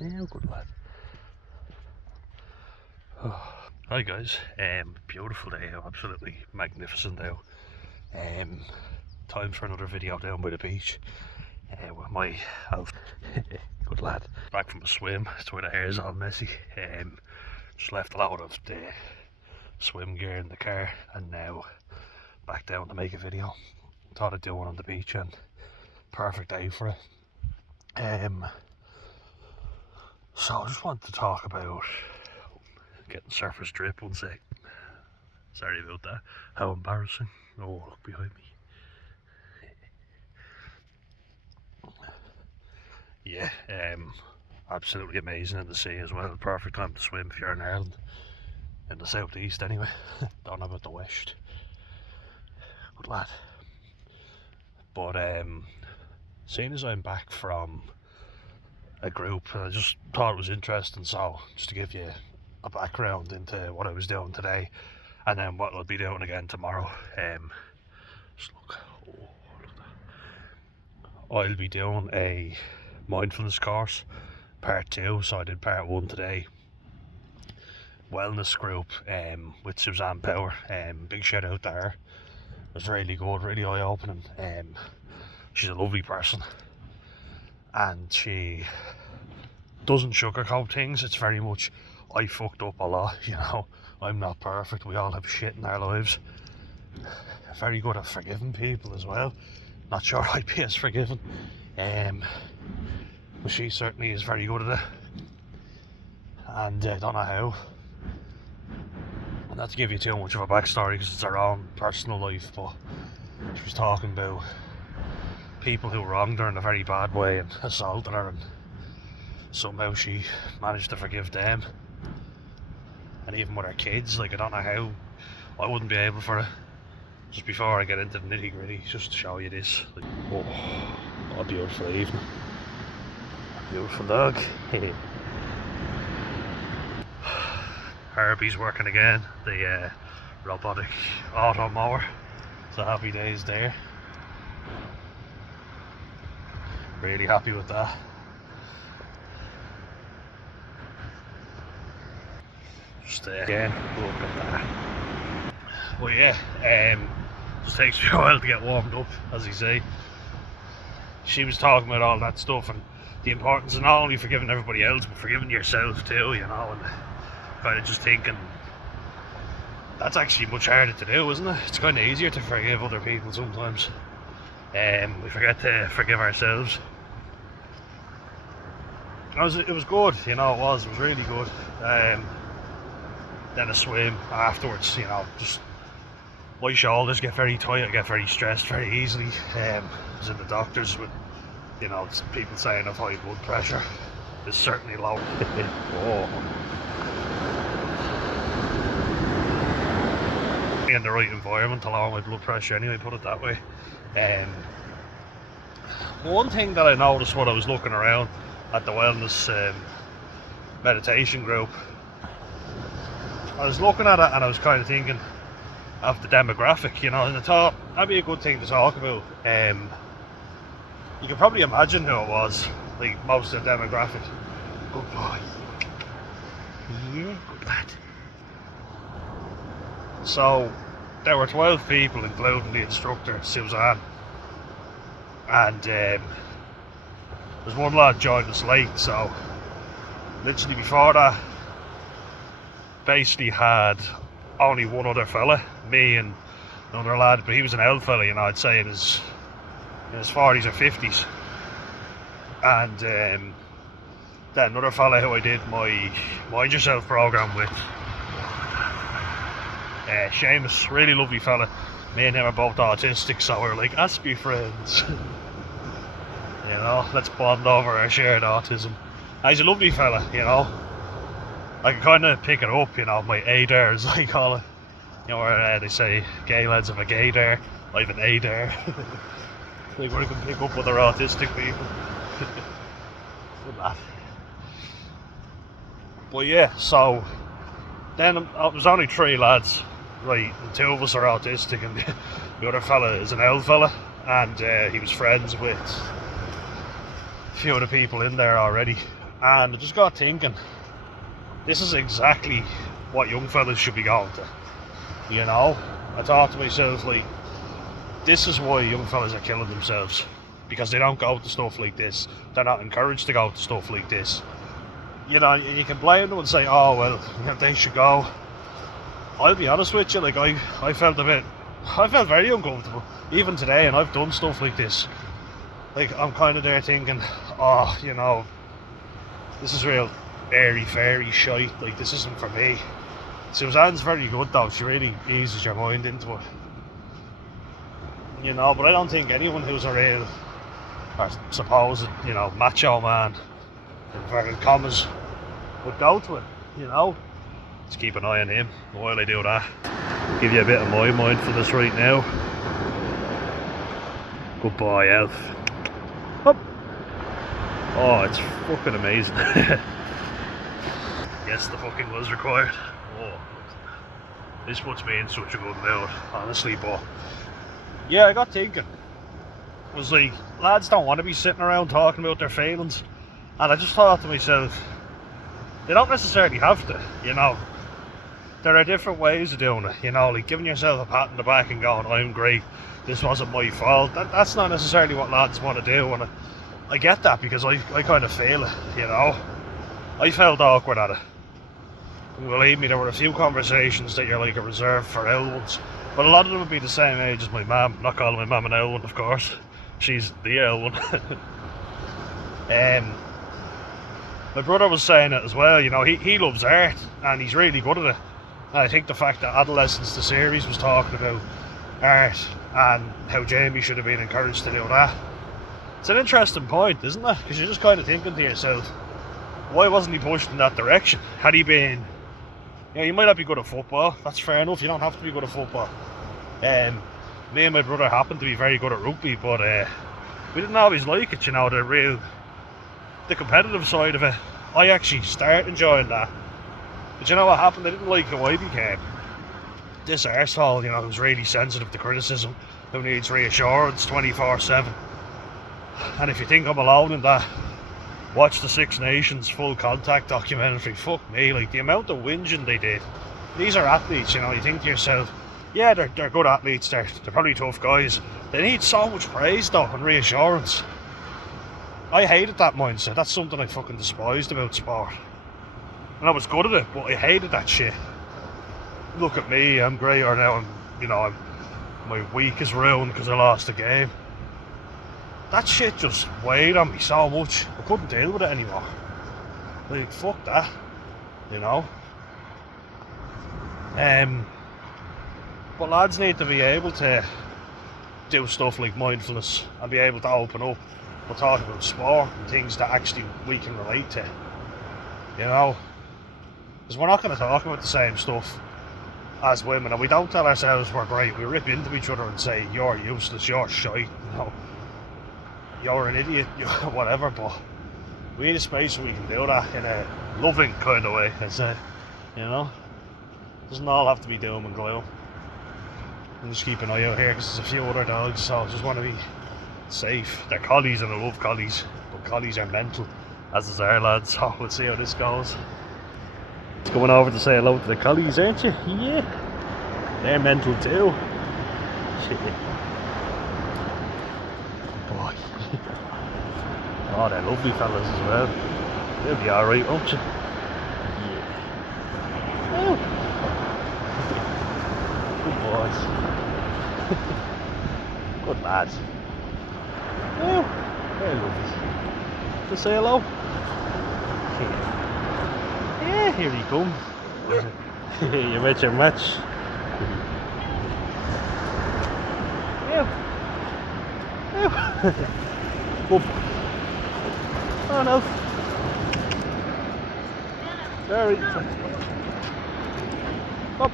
Yeah, good lad. Oh. Hi guys, beautiful day out, absolutely magnificent out. Time for another video down by the beach with my health. Good lad. Back from a swim, that's why the hair's all messy. Just left a lot of the swim gear in the car and now back down to make a video. Thought I'd do one on the beach and perfect day for it. So I just wanted to talk about getting surface drip one sec. Sorry about that. How embarrassing. Oh, look behind me. Yeah, absolutely amazing in the sea as well. Perfect time to swim if you're in Ireland. In the southeast anyway. Don't know about the west. Good lad. But seeing as I'm back from a group, I just thought it was interesting, so just to give you a background into what I was doing today and then what I'll be doing again tomorrow. Just look, oh, look at that. I'll be doing a mindfulness course, part 2, so I did part 1 today. Wellness group with Suzanne Power. Big shout out to her. It was really good, really eye opening. She's a lovely person and she doesn't sugarcoat things. It's very much, I fucked up a lot, you know, I'm not perfect, we all have shit in our lives. Very good at forgiving people as well. Not sure I'd be as forgiving, but she certainly is very good at it, and I don't know how. Not to give you too much of a backstory because it's her own personal life, but she was talking about people who wronged her in a very bad way and assaulted her, and somehow she managed to forgive them. And even with her kids, like, I don't know how I wouldn't be able for it. Just before I get into the nitty gritty, just to show you this. Like, oh, what a beautiful evening. A beautiful dog. Herbie's working again, the robotic auto mower. So happy days there. Really happy with that. Just again, look at that. Well, yeah, just takes me a while to get warmed up, as you say. She was talking about all that stuff and the importance of not only forgiving everybody else, but forgiving yourself too, you know, and kind of just thinking that's actually much harder to do, isn't it? It's kind of easier to forgive other people sometimes. We forget to forgive ourselves. It was good, you know, it was really good. Then a swim afterwards, you know, just my shoulders get very tight, I get very stressed very easily. I was in the doctors with, you know, people saying I've high blood pressure. It's certainly low. Oh. In the right environment to lower my blood pressure anyway, put it that way. One thing that I noticed when I was looking around at the wellness meditation group, I was looking at it and I was kind of thinking of the demographic, you know, and I thought that'd be a good thing to talk about. You can probably imagine who it was, like most of the demographic. Good boy. Yeah, good lad. So there were 12 people, including the instructor, Suzanne, and there's one lad joined us late, so literally before that basically had only one other fella, me and another lad, but he was an old fella, you know, I'd say in his 40s or 50s, and then another fella who I did my Mind Yourself program with, Seamus, really lovely fella. Me and him are both autistic, so we're like, let's be friends. You know, let's bond over our shared autism. And he's a lovely fella, you know. I can kind of pick it up, you know, my A-dare as I call it. You know, where they say gay lads have a gay dare, I have an A-dare. Like where I can pick up other autistic people. Good lad. But yeah, so then it was only 3 lads, right, and 2 of us are autistic and the other fella is an old fella, and he was friends with a few of the people in there already. And I just got thinking, this is exactly what young fellas should be going to. You know, I thought to myself, like, this is why young fellas are killing themselves, because they don't go to stuff like this. They're not encouraged to go to stuff like this. You know, you can blame them and say, oh well, you know, they should go. I'll be honest with you, like I felt very uncomfortable even today, and I've done stuff like this. Like, I'm kind of there thinking, oh, you know, this is real airy fairy shite, like this isn't for me. Suzanne's very good though, she really eases your mind into it. You know, but I don't think anyone who's a real, or supposed, you know, macho man, in inverted commas, would go to it, you know. Let's keep an eye on him while I do that. Give you a bit of my mindfulness right now. Good boy, Elf. Up. Oh, it's fucking amazing. Yes, the fucking was required. Oh, this puts me in such a good mood, honestly. But yeah, I got thinking. I was like, lads don't want to be sitting around talking about their failings, and I just thought to myself, they don't necessarily have to, you know. There are different ways of doing it, you know, like giving yourself a pat on the back and going, I'm great, this wasn't my fault. That's not necessarily what lads want to do, and I get that, because I kind of feel it, you know. I felt awkward at it. And believe me, there were a few conversations that you're like a reserve for old ones, but a lot of them would be the same age as my mum. Not calling my mum an old one, of course. She's the old one. My brother was saying it as well, you know, he loves art, and he's really good at it. And I think the fact that Adolescence, the series, was talking about art and how Jamie should have been encouraged to do that. It's an interesting point, isn't it? Because you're just kind of thinking to yourself, why wasn't he pushed in that direction? Had he been, you know, you might not be good at football, that's fair enough, you don't have to be good at football. Me and my brother happened to be very good at rugby, but we didn't always like it, you know, the competitive side of it. I actually started enjoying that. But you know what happened? I didn't like who I became. This arsehole, you know, who's really sensitive to criticism, who needs reassurance 24/7. And if you think I'm alone in that, watch the Six Nations full contact documentary. Fuck me, like the amount of whinging they did. These are athletes, you know, you think to yourself, yeah, they're good athletes, they're probably tough guys. They need so much praise though, and reassurance. I hated that mindset. That's something I fucking despised about sport. And I was good at it, but I hated that shit. Look at me, I'm greater now, my week is ruined because I lost the game. That shit just weighed on me so much, I couldn't deal with it anymore. Like, fuck that, you know. But lads need to be able to do stuff like mindfulness and be able to open up and talk about sport and things that actually we can relate to, you know. Because we're not going to talk about the same stuff as women, and we don't tell ourselves we're great. We rip into each other and say, you're useless, you're shite, you know, you're an idiot, you're whatever. But we need a space where we can do that in a loving kind of way, I say, you know. Doesn't all have to be doom and gloom. And just keep an eye out here because there's a few other dogs, so I just want to be safe. They're collies and I love collies, but collies are mental, as is our lads, so we'll see how this goes. It's going over to say hello to the collies, aren't you? Yeah, they're mental too. Boy. Oh, they're lovely fellas as well. They'll be alright, won't you? Yeah. Oh. Good boys. Good lads. Oh, very lovely. Just say hello. Yeah, here he comes. You met your match. Yeah. Up. Oh no. Very. Up.